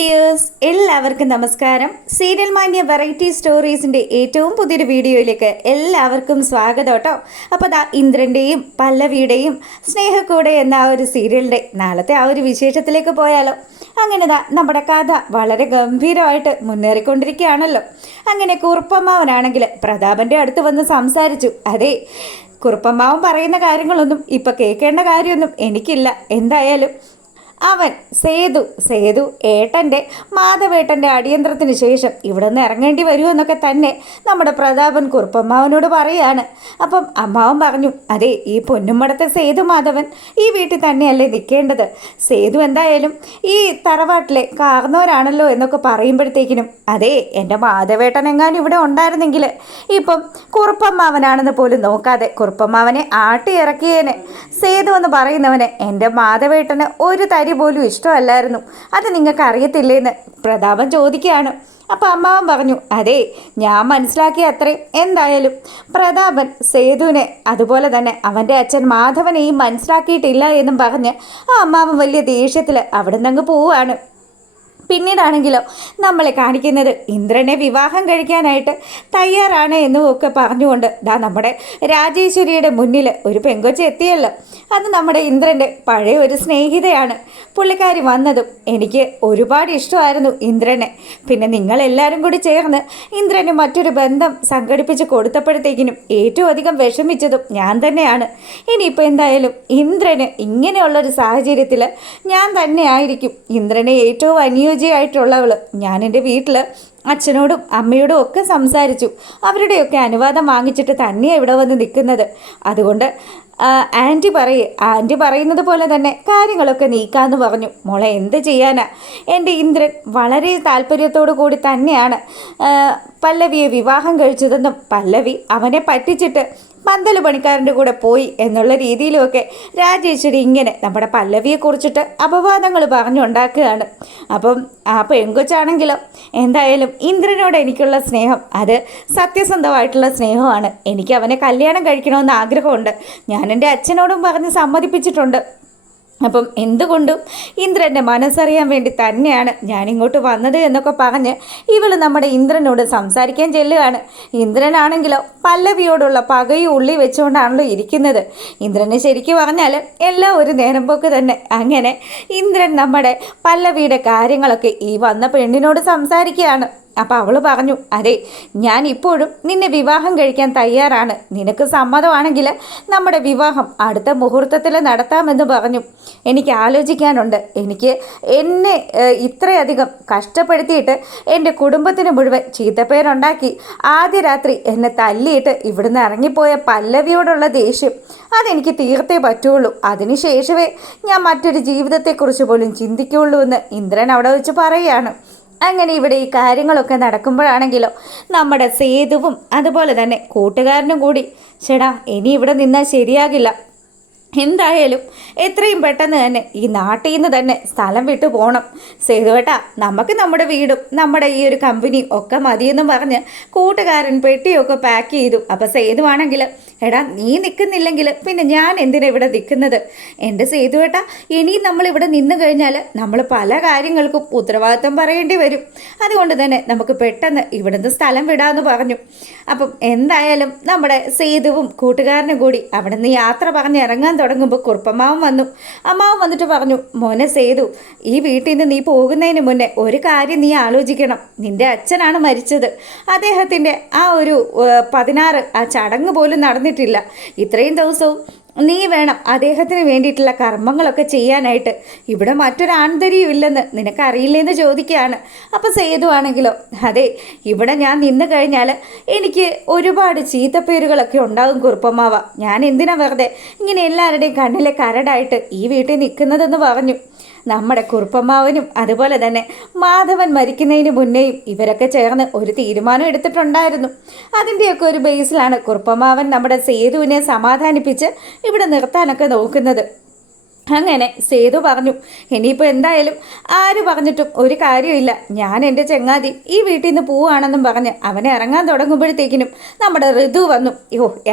Dears, എല്ലാവർക്കും നമസ്കാരം. Serial മാന്യ വെറൈറ്റി സ്റ്റോറീസിൻ്റെ ഏറ്റവും പുതിയൊരു വീഡിയോയിലേക്ക് എല്ലാവർക്കും സ്വാഗതം കേട്ടോ. അപ്പോൾ ദാ ഇന്ദ്രൻ്റെയും പല്ലവിയുടെയും സ്നേഹക്കൂടെ എന്ന ആ ഒരു സീരിയലിൻ്റെ നാളത്തെ ആ ഒരു വിശേഷത്തിലേക്ക് പോയാലോ. അങ്ങനെ ദാ നമ്മുടെ കഥ വളരെ ഗംഭീരമായിട്ട് മുന്നേറിക്കൊണ്ടിരിക്കുകയാണല്ലോ. അങ്ങനെ കുറുപ്പമ്മാവനാണെങ്കിൽ പ്രതാപൻ്റെ അടുത്ത് വന്ന് സംസാരിച്ചു. അതെ, കുറുപ്പമ്മാവൻ പറയുന്ന കാര്യങ്ങളൊന്നും ഇപ്പം കേൾക്കേണ്ട കാര്യമൊന്നും എനിക്കില്ല. എന്തായാലും അവൻ സേതു ഏട്ടൻ്റെ മാധവേട്ടൻ്റെ അടിയന്തരത്തിന് ശേഷം ഇവിടെ നിന്ന് ഇറങ്ങേണ്ടി വരുമെന്നൊക്കെ തന്നെ നമ്മുടെ പ്രതാപൻ കുറുപ്പമ്മാവനോട് പറയുകയാണ്. അപ്പം അമ്മാവൻ പറഞ്ഞു, അതെ, ഈ പൊന്നുമടത്തെ സേതു മാധവൻ ഈ വീട്ടിൽ തന്നെയല്ലേ നിൽക്കേണ്ടത്. സേതു എന്തായാലും ഈ തറവാട്ടിലെ കാർന്നവരാണല്ലോ എന്നൊക്കെ പറയുമ്പോഴത്തേക്കിനും, അതെ, എൻ്റെ മാധവേട്ടൻ എങ്ങാനും ഇവിടെ ഉണ്ടായിരുന്നെങ്കിൽ ഇപ്പം കുറുപ്പമ്മാവനാണെന്ന് പോലും നോക്കാതെ കുറുപ്പമ്മാവനെ ആട്ടി ഇറക്കിയേനെ. സേതു എന്ന് പറയുന്നവനെ എൻ്റെ മാധവേട്ടന് ഒരു തരി പോലും ഇഷ്ടമല്ലായിരുന്നു. അത് നിങ്ങൾക്ക് അറിയത്തില്ലേന്ന് പ്രതാപൻ ചോദിക്കുകയാണ്. അപ്പം അമ്മാവൻ പറഞ്ഞു, അതെ, ഞാൻ മനസ്സിലാക്കിയ അത്രയും എന്തായാലും പ്രതാപൻ സേതുവിനെ അതുപോലെ തന്നെ അവൻ്റെ അച്ഛൻ മാധവനെയും മനസ്സിലാക്കിയിട്ടില്ല എന്നും പറഞ്ഞ് ആ അമ്മാവൻ വലിയ ദേഷ്യത്തിൽ അവിടെ നിന്ന് അങ്ങ് പോവുകയാണ്. പിന്നീടാണെങ്കിലോ നമ്മളെ കാണിക്കുന്നത് ഇന്ദ്രനെ വിവാഹം കഴിക്കാനായിട്ട് തയ്യാറാണ് എന്നുമൊക്കെ പറഞ്ഞുകൊണ്ട് ദാ നമ്മുടെ രാജേശ്വരിയുടെ മുന്നിൽ ഒരു പെങ്കൊച്ച് എത്തിയല്ലോ. അത് നമ്മുടെ ഇന്ദ്രൻ്റെ പഴയ ഒരു സ്നേഹിതയാണ്. പുള്ളിക്കാരി വന്നതും എനിക്ക് ഒരുപാട് ഇഷ്ടമായിരുന്നു ഇന്ദ്രനെ. പിന്നെ നിങ്ങളെല്ലാവരും കൂടി ചേർന്ന് ഇന്ദ്രന് മറ്റൊരു ബന്ധം സംഘടിപ്പിച്ച് കൊടുത്തപ്പോഴത്തേക്കിനും ഏറ്റവും അധികം വിഷമിച്ചതും ഞാൻ തന്നെയാണ്. ഇനിയിപ്പോൾ എന്തായാലും ഇന്ദ്രന് ഇങ്ങനെയുള്ളൊരു സാഹചര്യത്തിൽ ഞാൻ തന്നെ ആയിരിക്കും ഇന്ദ്രനെ ഏറ്റവും അനുയോജ്യമായിട്ടുള്ളവൾ. ഞാൻ എൻ്റെ വീട്ടിൽ അച്ഛനോടും അമ്മയോടും ഒക്കെ സംസാരിച്ചു. അവരുടെയൊക്കെ അനുവാദം വാങ്ങിച്ചിട്ട് തന്നെയാണ് ഇവിടെ വന്ന് നിൽക്കുന്നത്. അതുകൊണ്ട് ആൻറ്റി പറയുന്നത് പോലെ തന്നെ കാര്യങ്ങളൊക്കെ നീക്കാമെന്ന് പറഞ്ഞു. മോളെ, എന്ത് ചെയ്യാനാ, എൻ്റെ ഇന്ദ്രൻ വളരെ താല്പര്യത്തോടു കൂടി തന്നെയാണ് പല്ലവിയെ വിവാഹം കഴിച്ചതെന്നും പല്ലവി അവനെ പറ്റിച്ചിട്ട് പന്തൽ പണിക്കാരൻ്റെ കൂടെ പോയി എന്നുള്ള രീതിയിലുമൊക്കെ രാജേശ്വരി ഇങ്ങനെ നമ്മുടെ പല്ലവിയെ കുറിച്ചിട്ട് അപവാദങ്ങൾ പറഞ്ഞുണ്ടാക്കുകയാണ്. അപ്പം ആ പെൺകൊച്ചാണെങ്കിലോ എന്തായാലും ഇന്ദ്രനോട് എനിക്കുള്ള സ്നേഹം അത് സത്യസന്ധമായിട്ടുള്ള സ്നേഹമാണ്. എനിക്ക് അവനെ കല്യാണം കഴിക്കണമെന്ന് ആഗ്രഹമുണ്ട്. ഞാൻ എൻ്റെ അച്ഛനോടും പറഞ്ഞ് സമ്മതിപ്പിച്ചിട്ടുണ്ട്. അപ്പം എന്തുകൊണ്ടും ഇന്ദ്രൻ്റെ മനസ്സറിയാൻ വേണ്ടി തന്നെയാണ് ഞാനിങ്ങോട്ട് വന്നത് എന്നൊക്കെ പറഞ്ഞ് ഇവൾ നമ്മുടെ ഇന്ദ്രനോട് സംസാരിക്കാൻ ചെല്ലുകയാണ്. ഇന്ദ്രനാണെങ്കിലോ പല്ലവിയോടുള്ള പകയും ഉള്ളി വെച്ചുകൊണ്ടാണല്ലോ ഇരിക്കുന്നത്. ഇന്ദ്രന് ശരിക്കും പറഞ്ഞാൽ എല്ലാം ഒരു നേരം പോക്ക് തന്നെ. അങ്ങനെ ഇന്ദ്രൻ നമ്മുടെ പല്ലവിയുടെ കാര്യങ്ങളൊക്കെ ഈ വന്ന പെണ്ണിനോട് സംസാരിക്കുകയാണ്. അപ്പോൾ അവൾ പറഞ്ഞു, അതെ, ഞാൻ ഇപ്പോഴും നിന്നെ വിവാഹം കഴിക്കാൻ തയ്യാറാണ്. നിനക്ക് സമ്മതമാണെങ്കിൽ നമ്മുടെ വിവാഹം അടുത്ത മുഹൂർത്തത്തിൽ നടത്താമെന്ന് പറഞ്ഞു. എനിക്ക് ആലോചിക്കാനുണ്ട്. എനിക്ക് എന്നെ ഇത്രയധികം കഷ്ടപ്പെടുത്തിയിട്ട് എൻ്റെ കുടുംബത്തിന് മുഴുവൻ ചീത്തപ്പേരുണ്ടാക്കി ആദ്യ രാത്രി എന്നെ തല്ലിയിട്ട് ഇവിടുന്ന് ഇറങ്ങിപ്പോയ പല്ലവിയോടുള്ള ദേഷ്യം അതെനിക്ക് തീർത്തേ പറ്റുള്ളൂ. അതിനുശേഷമേ ഞാൻ മറ്റൊരു ജീവിതത്തെക്കുറിച്ച് പോലും ചിന്തിക്കുകയുള്ളൂ എന്ന് ഇന്ദ്രൻ അവിടെ വെച്ച് പറയുകയാണ്. അങ്ങനെ ഇവിടെ ഈ കാര്യങ്ങളൊക്കെ നടക്കുമ്പോഴാണെങ്കിലോ നമ്മുടെ സേതുവും അതുപോലെ തന്നെ കൂട്ടുകാരനും കൂടി, ചേടാ, ഇനി ഇവിടെ നിന്നാൽ ശരിയാകില്ല. എന്തായാലും എത്രയും പെട്ടെന്ന് തന്നെ ഈ നാട്ടിൽ നിന്ന് തന്നെ സ്ഥലം വിട്ടു പോകണം. സേതുവേട്ടാ, നമുക്ക് നമ്മുടെ വീടും നമ്മുടെ ഈ ഒരു കമ്പനിയും ഒക്കെ മതിയെന്നും പറഞ്ഞ് കൂട്ടുകാരൻ പെട്ടിയൊക്കെ പാക്ക് ചെയ്തു. അപ്പോൾ സേതുവാണെങ്കിൽ, എടാ, നീ നിൽക്കുന്നില്ലെങ്കിൽ പിന്നെ ഞാൻ എന്തിനാ ഇവിടെ നിൽക്കുന്നത്? എൻ്റെ സേതുവേട്ടാ, ഇനിയും നമ്മളിവിടെ നിന്ന് കഴിഞ്ഞാൽ നമ്മൾ പല കാര്യങ്ങൾക്കും ഉത്തരവാദിത്വം പറയേണ്ടി വരും. അതുകൊണ്ട് തന്നെ നമുക്ക് പെട്ടെന്ന് ഇവിടുന്ന് സ്ഥലം വിടാമെന്ന് പറഞ്ഞു. അപ്പം എന്തായാലും നമ്മുടെ സേതുവും കൂട്ടുകാരനും കൂടി അവിടെ നിന്ന് യാത്ര പറഞ്ഞ് ഇറങ്ങാൻ തുടങ്ങുമ്പോൾ കുറുപ്പമ്മാവൻ വന്നു. അമ്മാവൻ വന്നിട്ട് പറഞ്ഞു, മോനെ സേതു, ഈ വീട്ടിൽ നിന്ന് നീ പോകുന്നതിന് മുന്നേ ഒരു കാര്യം നീ ആലോചിക്കണം. നിൻ്റെ അച്ഛനാണ് മരിച്ചത്. അദ്ദേഹത്തിൻ്റെ ആ ഒരു 16 ആ ചടങ്ങ് പോലും നടന്നിട്ടില്ല. ഇത്രയും ദിവസവും നീ വേണം അദ്ദേഹത്തിന് വേണ്ടിയിട്ടുള്ള കർമ്മങ്ങളൊക്കെ ചെയ്യാനായിട്ട്. ഇവിടെ മറ്റൊരു ആൺതരിയും ഇല്ലെന്ന് നിനക്കറിയില്ലെന്ന് ചോദിക്കുകയാണ്. അപ്പോൾ സേതു ആണെങ്കിലോ, അതെ, ഇവിടെ ഞാൻ നിന്ന് കഴിഞ്ഞാൽ എനിക്ക് ഒരുപാട് ചീത്തപ്പേരുകളൊക്കെ ഉണ്ടാകും കുറുപ്പമ്മാവ. ഞാൻ എന്തിനാ വെറുതെ ഇങ്ങനെ എല്ലാവരുടെയും കണ്ണിലെ കരടായിട്ട് ഈ വീട്ടിൽ നിൽക്കുന്നതെന്ന് പറഞ്ഞു. നമ്മുടെ കുറുപ്പമ്മാവനും അതുപോലെ തന്നെ മാധവൻ മരിക്കുന്നതിന് മുന്നേയും ഇവരൊക്കെ ചേർന്ന് ഒരു തീരുമാനം എടുത്തിട്ടുണ്ടായിരുന്നു. അതിൻ്റെയൊക്കെ ഒരു ബേസിലാണ് കുറുപ്പമ്മാവൻ നമ്മുടെ സേതുവിനെ സമാധാനിപ്പിച്ച് ഇവിടെ നിർത്താനൊക്കെ നോക്കുന്നത്. അങ്ങനെ സേതു പറഞ്ഞു, ഇനിയിപ്പോൾ എന്തായാലും ആര് പറഞ്ഞിട്ടും ഒരു കാര്യമില്ല, ഞാൻ എൻ്റെ ചങ്ങാതി ഈ വീട്ടിൽ നിന്ന് പോവുകയാണെന്നും പറഞ്ഞ് അവനെ ഇറങ്ങാൻ തുടങ്ങുമ്പോഴത്തേക്കിനും നമ്മുടെ ഋതു വന്നു.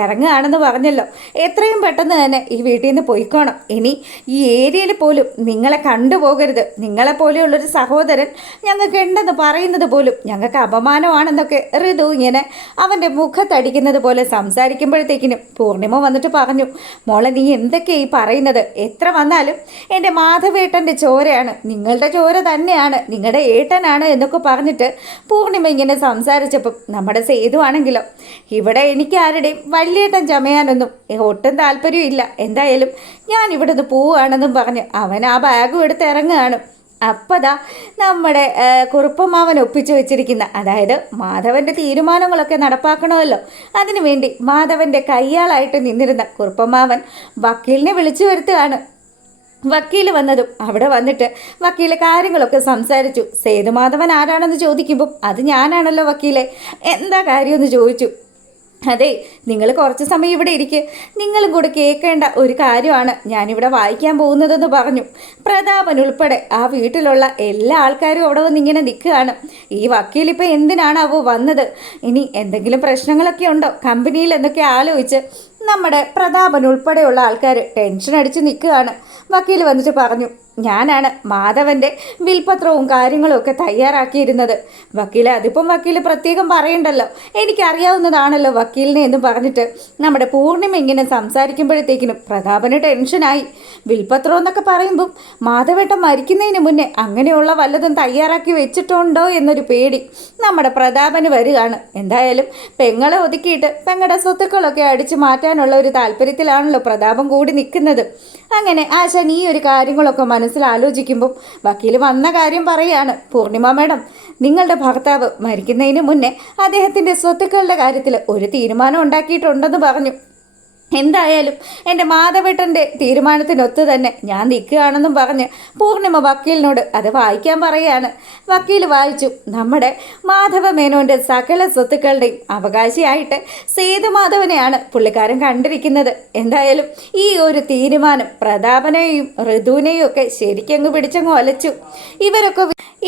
ഇറങ്ങുകയാണെന്ന് പറഞ്ഞല്ലോ, എത്രയും പെട്ടെന്ന് തന്നെ ഈ വീട്ടിൽ നിന്ന് പോയിക്കോണം. ഇനി ഈ ഏരിയയിൽ പോലും നിങ്ങളെ കണ്ടുപോകരുത്. നിങ്ങളെപ്പോലെയുള്ളൊരു സഹോദരൻ ഞങ്ങൾക്ക് ഉണ്ടെന്ന് പറയുന്നത് പോലും ഞങ്ങൾക്ക് അപമാനമാണെന്നൊക്കെ ഋതു ഇങ്ങനെ അവൻ്റെ മുഖത്തടിക്കുന്നത് പോലെ സംസാരിക്കുമ്പോഴത്തേക്കിനും പൂർണിമ വന്നിട്ട് പറഞ്ഞു, മോളെ നീ എന്തൊക്കെയാ ഈ പറയുന്നത്? എത്ര വന്നാലും എൻ്റെ മാധവേട്ടൻ്റെ ചോരയാണ്, നിങ്ങളുടെ ചോര തന്നെയാണ്, നിങ്ങളുടെ ഏട്ടനാണ് എന്നൊക്കെ പറഞ്ഞിട്ട് പൂർണിമ ഇങ്ങനെ സംസാരിച്ചപ്പം നമ്മുടെ സേതു ആണെങ്കിലോ, ഇവിടെ എനിക്ക് ആരുടെയും വലിയേട്ടൻ ചമയാനൊന്നും ഒട്ടും താല്പര്യമില്ല, എന്തായാലും ഞാൻ ഇവിടുന്ന് പോവുകയാണെന്നും പറഞ്ഞ് അവൻ ആ ബാഗും എടുത്ത് ഇറങ്ങുകയാണ്. അപ്പതാ നമ്മുടെ കുറുപ്പമാവൻ ഒപ്പിച്ചു വെച്ചിരിക്കുന്ന, അതായത് മാധവൻ്റെ തീരുമാനങ്ങളൊക്കെ നടപ്പാക്കണമല്ലോ, അതിനുവേണ്ടി മാധവൻ്റെ കയ്യാളായിട്ട് നിന്നിരുന്ന കുറുപ്പമാവൻ വക്കീലിനെ വിളിച്ചു വരുത്തുകയാണ്. വക്കീൽ വന്നതും അവിടെ വന്നിട്ട് വക്കീൽ കാര്യങ്ങളൊക്കെ സംസാരിച്ചു. സേതുമാധവൻ ആരാണെന്ന് ചോദിക്കുമ്പം അത് ഞാനാണല്ലോ വക്കീലെ, എന്താ കാര്യമെന്ന് ചോദിച്ചു. അതെ, നിങ്ങൾ കുറച്ച് സമയം ഇവിടെ ഇരിക്കുക, നിങ്ങളും കൂടെ കേൾക്കേണ്ട ഒരു കാര്യമാണ് ഞാനിവിടെ വായിക്കാൻ പോകുന്നതെന്ന് പറഞ്ഞു. പ്രതാപൻ ഉൾപ്പെടെ ആ വീട്ടിലുള്ള എല്ലാ ആൾക്കാരും അവിടെ വന്നിങ്ങനെ നിൽക്കുകയാണ്. ഈ വക്കീലിപ്പോൾ എന്തിനാണാവോ വന്നത്? ഇനി എന്തെങ്കിലും പ്രശ്നങ്ങളൊക്കെ ഉണ്ടോ കമ്പനിയിൽ എന്നൊക്കെ ആലോചിച്ച് നമ്മുടെ പ്രതാപൻ ഉൾപ്പെടെയുള്ള ആൾക്കാർ ടെൻഷൻ അടിച്ച് നിൽക്കുകയാണ്. വക്കീൽ വന്നിട്ട് പറഞ്ഞു, ഞാനാണ് മാധവൻ്റെ വിൽപത്രവും കാര്യങ്ങളും ഒക്കെ തയ്യാറാക്കിയിരുന്നത്. വക്കീൽ അതിപ്പം വക്കീൽ പ്രത്യേകം പറയണ്ടല്ലോ, എനിക്കറിയാവുന്നതാണല്ലോ വക്കീലിനെ എന്നും പറഞ്ഞിട്ട് നമ്മുടെ പൂർണിമ ഇങ്ങനെ സംസാരിക്കുമ്പോഴത്തേക്കിനും പ്രതാപന് ടെൻഷനായി. വിൽപത്രം എന്നൊക്കെ പറയുമ്പം മാധവേട്ടൻ മരിക്കുന്നതിന് മുന്നേ അങ്ങനെയുള്ള വല്ലതും തയ്യാറാക്കി വെച്ചിട്ടുണ്ടോ എന്നൊരു പേടി നമ്മുടെ പ്രതാപന് വരികയാണ്. എന്തായാലും പെങ്ങളെ ഒതുക്കിയിട്ട് പെങ്ങളുടെ സ്വത്തുക്കളൊക്കെ അടിച്ചു മാറ്റാനുള്ള ഒരു താല്പര്യത്തിലാണല്ലോ പ്രതാപം കൂടി നിൽക്കുന്നത്. അങ്ങനെ ആശാൻ ഈ ഒരു കാര്യങ്ങളൊക്കെ മനസ്സിലാലോചിക്കുമ്പം വക്കീൽ വന്ന കാര്യം പറയുകയാണ്. പൂർണിമ മാഡം, നിങ്ങളുടെ ഭർത്താവ് മരിക്കുന്നതിന് മുന്നേ അദ്ദേഹത്തിൻ്റെ സ്വത്തുക്കളുടെ കാര്യത്തിൽ ഒരു തീരുമാനം ഉണ്ടാക്കിയിട്ടുണ്ടെന്ന് പറഞ്ഞു. എന്തായാലും എൻ്റെ മാധവേട്ടൻ്റെ തീരുമാനത്തിനൊത്ത് തന്നെ ഞാൻ നിൽക്കുകയാണെന്നും പറഞ്ഞ് പൂർണിമ വക്കീലിനോട് അത് വായിക്കാൻ പറയുകയാണ്. വക്കീൽ വായിച്ചു. നമ്മുടെ മാധവ മേനോൻ്റെ സകല സ്വത്തുക്കളുടെയും അവകാശിയായിട്ട് സേതുമാധവനെയാണ് പുള്ളിക്കാരൻ കണ്ടിരിക്കുന്നത്. എന്തായാലും ഈ ഒരു തീരുമാനം പ്രതാപനെയും ഋതുവിനെയും ഒക്കെ ശരിക്കങ്ങ് പിടിച്ചങ്ങ് ഒലച്ചു.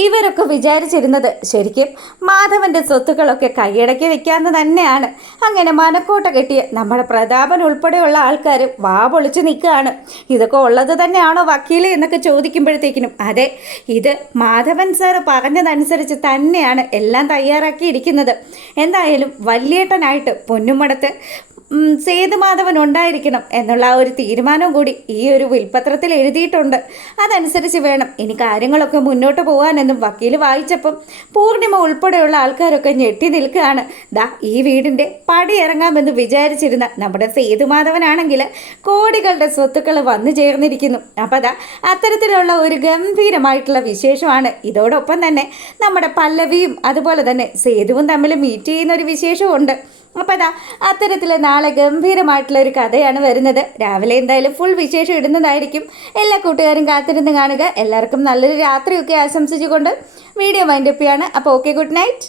ഇവരൊക്കെ വിചാരിച്ചിരുന്നത് ശരിക്കും മാധവൻ്റെ സ്വത്തുക്കളൊക്കെ കൈയടക്കി വെക്കാമെന്ന് തന്നെയാണ്. അങ്ങനെ മനക്കോട്ട കെട്ടിയ നമ്മുടെ പ്രതാപൻ ഉൾപ്പെടെയുള്ള ആൾക്കാർ വാ പൊളിച്ച് നിൽക്കുകയാണ്. ഇതൊക്കെ ഉള്ളത് തന്നെയാണോ വക്കീല് എന്നൊക്കെ ചോദിക്കുമ്പോഴത്തേക്കിനും അതെ, ഇത് മാധവൻ സാറ് പറഞ്ഞതനുസരിച്ച് തന്നെയാണ് എല്ലാം തയ്യാറാക്കിയിരിക്കുന്നത്. എന്തായാലും വല്യേട്ടനായിട്ട് പൊന്നുമടത്ത് സേതുമാധവൻ ഉണ്ടായിരിക്കണം എന്നുള്ള ആ ഒരു തീരുമാനം കൂടി ഈ ഒരു വിൽപത്രത്തിൽ എഴുതിയിട്ടുണ്ട്. അതനുസരിച്ച് വേണം ഇനി കാര്യങ്ങളൊക്കെ മുന്നോട്ട് പോകാനെന്നും വക്കീൽ വായിച്ചപ്പം പൂർണിമ ഉൾപ്പെടെയുള്ള ആൾക്കാരൊക്കെ ഞെട്ടി നിൽക്കുകയാണ്. ദാ ഈ വീടിൻ്റെ പടി ഇറങ്ങാമെന്ന് വിചാരിച്ചിരുന്ന നമ്മുടെ സേതുമാധവനാണെങ്കിൽ കോടികളുടെ സ്വത്തുക്കൾ വന്നു ചേർന്നിരിക്കുന്നു. അപ്പം ദാ അത്തരത്തിലുള്ള ഒരു ഗംഭീരമായിട്ടുള്ള വിശേഷമാണ്. ഇതോടൊപ്പം തന്നെ നമ്മുടെ പല്ലവിയും അതുപോലെ തന്നെ സേതുവും തമ്മിൽ മീറ്റ് ചെയ്യുന്ന ഒരു വിശേഷമുണ്ട്. അപ്പോൾ അതാ അത്തരത്തിൽ നാളെ ഗംഭീരമായിട്ടുള്ള ഒരു കഥയാണ് വരുന്നത്. രാവിലെ എന്തായാലും ഫുൾ വിശേഷം ഇടുന്നതായിരിക്കും. എല്ലാ കൂട്ടുകാരും കാത്തിരുന്ന് കാണുക. എല്ലാവർക്കും നല്ലൊരു രാത്രിയൊക്കെ ആശംസിച്ചുകൊണ്ട് വീഡിയോ വൈൻഡപ്പ് ചെയ്യാണ്. അപ്പോൾ ഓക്കെ, ഗുഡ് നൈറ്റ്.